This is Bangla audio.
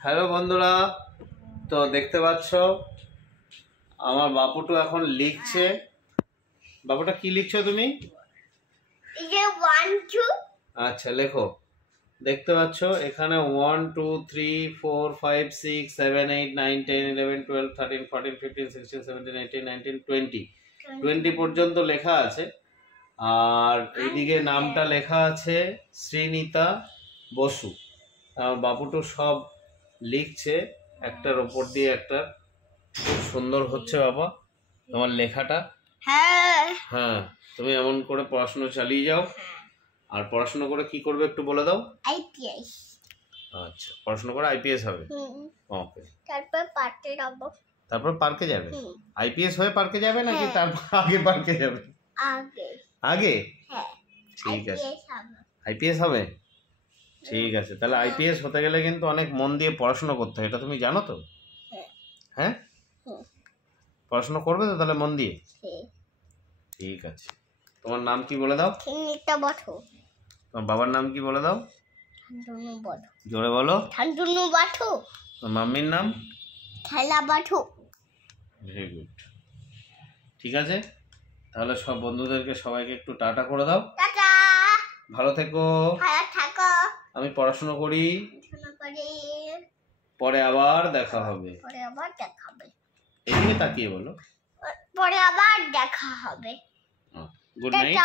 হ্যালো বন্ধুরা, তো দেখতে পাচ্ছ আমার বাপুটু এখন লিখছে। বাপুটা কি লিখছো তুমি? আচ্ছা লেখো। দেখতে পাচ্ছ এখানে 1 2 3 4 5 6 7 8 9 10 11 12 13 14 15 16 17 18 19 20 20 পর্যন্ত লেখা আছে। আর এইদিকে নামটা লেখা আছে শ্রীনিতা বসু। আমার বাপুটু সব লিখছে একটার ওপর দিয়ে একটা। খুব সুন্দর হচ্ছে বাবা তোমার লেখাটা। হ্যাঁ, তুমি এমন করে পড়াশোনা চালিয়ে যাও। আর পড়াশোনা করে কি করবে একটু বলে দাও। আইপিএস। আচ্ছা, পড়াশোনা করে আইপিএস হবে। ওকে, তারপর পার্কে যাবে। আইপিএস হয়ে পার্কে যাবে নাকি তারপর আগে পার্কে যাবে? আগে হ্যাঁ, ঠিক আছে, আইপিএস হবে। ঠিক আছে, তাহলে আইপিএস হতে গেলে কিন্তু অনেক মন দিয়ে পড়াশোনা করতে হয়, এটা তুমি জানো তো? হ্যাঁ, পড়াশোনা করবে তো তাহলে মন দিয়ে? ঠিক আছে, তোমার নাম কি বলে দাও? তোমার বাবার নাম কি বলে দাও? জোরে বলো। শান্তনু বাঠু। মাম্মির নাম? খেলা বাঠু। Very good. ঠিক আছে, তাহলে সব বন্ধুদেরকে সবাইকে একটু টাটা করে দাও। টাটা। ভালো থেকো। ভালো থাকো। আমি পড়াশোনা করি। পরে আবার দেখা হবে। এদিকে তাকিয়ে বলো। পরে আবার দেখা হবে। Good night.